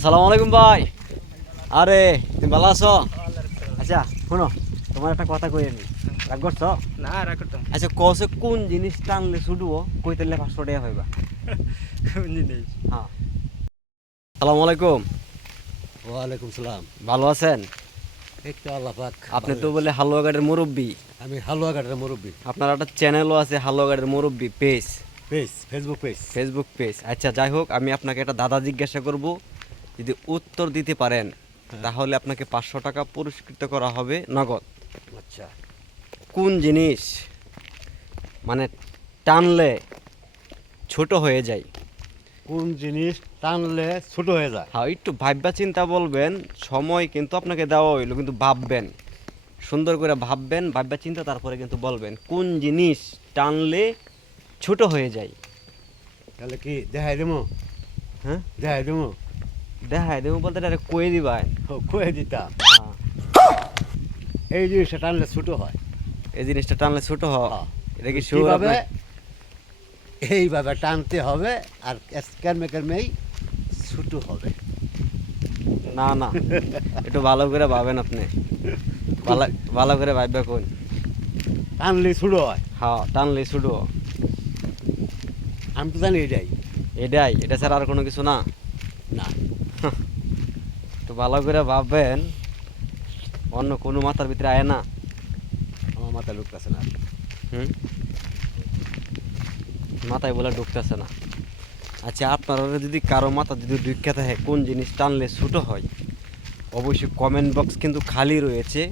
আসসালামু আলাইকুম ভাই। আরে তুমি ভালো আছো? আচ্ছা শোনো, তোমার একটা কথা কই আমি, রাগ করছো? না রাগ করতাম আচ্ছা কসে কোন জিনিস টানলে ছুটবো কইতেলে 500 টাকা হইবা? কোন জিনিস? হ্যাঁ। আসসালামু আলাইকুম। ওয়ালাইকুম সালাম। ভালো আছেন? এই তো আল্লাহ পাক আপনি ভালো তো বলে আছে। হালুয়াঘাটের মুরব্বী। আমি হালুয়াঘাটের মুরব্বী। আপনার একটা চ্যানেলও আছে হালুয়াঘাটের মুরব্বী page, Facebook page. Facebook page. আচ্ছা যাই হোক, আমি আপনাকে একটা দাদা জিজ্ঞাসা করব, যদি উত্তর দিতে পারেন তাহলে আপনাকে 500 টাকা পুরস্কৃত করা হবে নগদ। আচ্ছা, কোন জিনিস মানে টানলে ছোট হয়ে যায়? কোন জিনিস টানলে ছোট হয়ে যায়? হ্যাঁ, একটু ভাববা চিন্তা বলবেন, সময় কিন্তু আপনাকে দেওয়া হইলো, কিন্তু ভাববেন, সুন্দর করে ভাববেন, ভাববা চিন্তা তারপরে কিন্তু বলবেন কোন জিনিস টানলে ছোট হয়ে যায়। তাহলে কি দেখাই দেবো? হ্যাঁ, দেখাই দেবো? দেখায় দেবো বলতে ডাইরেক্ট কয়ে দিবাই। কয়ে দিতাম। হ্যাঁ, এই জিনিসটা টানলে ছোট হয়। এই জিনিসটা টানলে ছোট হয়। হ্যাঁ। এটা কি শিওর? কিভাবে? এইভাবে টানতে হবে আর ক্যারমেই ছোট হবে। না না, একটু ভালো করে ভাবেন আপনি, ভালো ভালো করে ভাববে কোন। টানলে ছোট হয়। হ্যাঁ, টানলে ছোট হয়। আমি তো জানি এটাই। এটাই, এটা ছাড়া আর কোনো কিছু না। না, একটু ভালো করে ভাববেন, অন্য কোনো মাথার ভিতরে আয় না। আমার মাথায় ঢুকতেছে না। হুম, মাথায় বলে ঢুকতেছে না। আচ্ছা, আপনারা যদি কারো মাথা যদি ঢুকে থাকে কোন জিনিস টানলে ছোট হয়, অবশ্যই কমেন্ট বক্স কিন্তু খালি রয়েছে,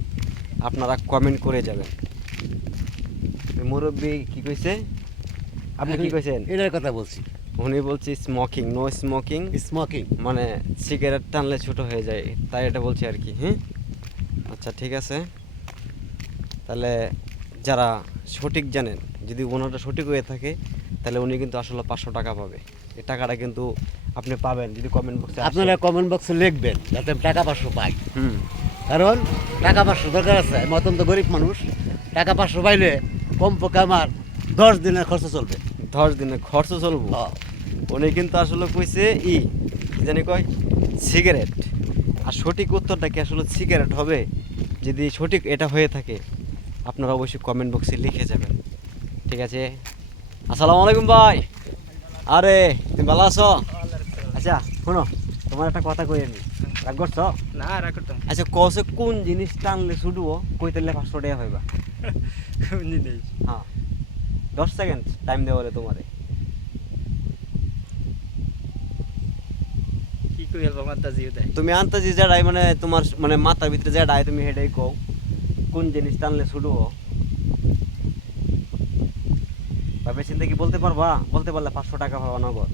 আপনারা কমেন্ট করে যাবেন। মুরব্বী কি কইছে? আপনি কি কইছেন? এটার কথা বলছি। উনি বলছি স্মোকিং, নো স্মোকিং, স্মোকিং। মানে সিগারেট টানলে ছোট হয়ে যায়, তাই এটা বলছি আর কি। হ্যাঁ, আচ্ছা ঠিক আছে। তাহলে যারা সঠিক জানেন, যদি ওনারা সঠিক হয়ে থাকে তাহলে উনি কিন্তু আসলে 500 টাকা পাবে। এই টাকাটা কিন্তু আপনি পাবেন যদি কমেন্ট বক্সে আপনারা কমেন্ট বক্সে লিখবেন যাতে আমি টাকা 500 পাই। হুম, কারণ টাকা 500 দরকার আছে। আমি অত্যন্ত গরিব মানুষ। টাকা 500 পাইলে কমপক্ষে আমার 10 দিনের খরচ চলবে। 10 দিনে খরচ চলবো। হ্যাঁ। উনি কিন্তু আসলে কইছে কি জানি কয় সিগারেট। আর সঠিক উত্তরটা কি আসলে সিগারেট হবে? যদি সঠিক এটা হয়ে থাকে আপনারা অবশ্যই কমেন্ট বক্সে লিখে যাবেন। ঠিক আছে। আসসালামু আলাইকুম ভাই। আরে তুমি ভালো আছো? আচ্ছা শোনো, তোমার একটা কথা কই আমি, রাগ করছো? না রাগ করতাম আচ্ছা কসে কোন জিনিস টানলে ছুটবো কইতেলে 500 টাকা হইবা? কোন জিনিস? হ্যাঁ, 10 সেকেন্ড টাইম দেওয়া হলে তোমারে। কি কই হেল্প আমার তা জিও দেয়। তুমি আন্তাজি যেটাই মানে তোমার মানে মাথার ভিতরে যেটাই তুমি হেডাই কও, কোন জিনিস টানলে ছুটবো? ভাবে চিন্তা কি বলতে পারবা? বলতে পারলে 500 টাকা পাবা নগদ।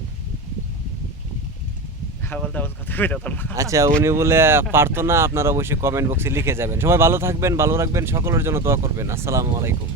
বলতে আমার কথা কই দাও না। আচ্ছা উনি বলে পারতো না, আপনারা অবশ্যই কমেন্ট বক্সে লিখে যাবেন। সবাই ভালো থাকবেন, ভালো রাখবেন, সকলের জন্য দোয়া করবেন। আসসালামু আলাইকুম।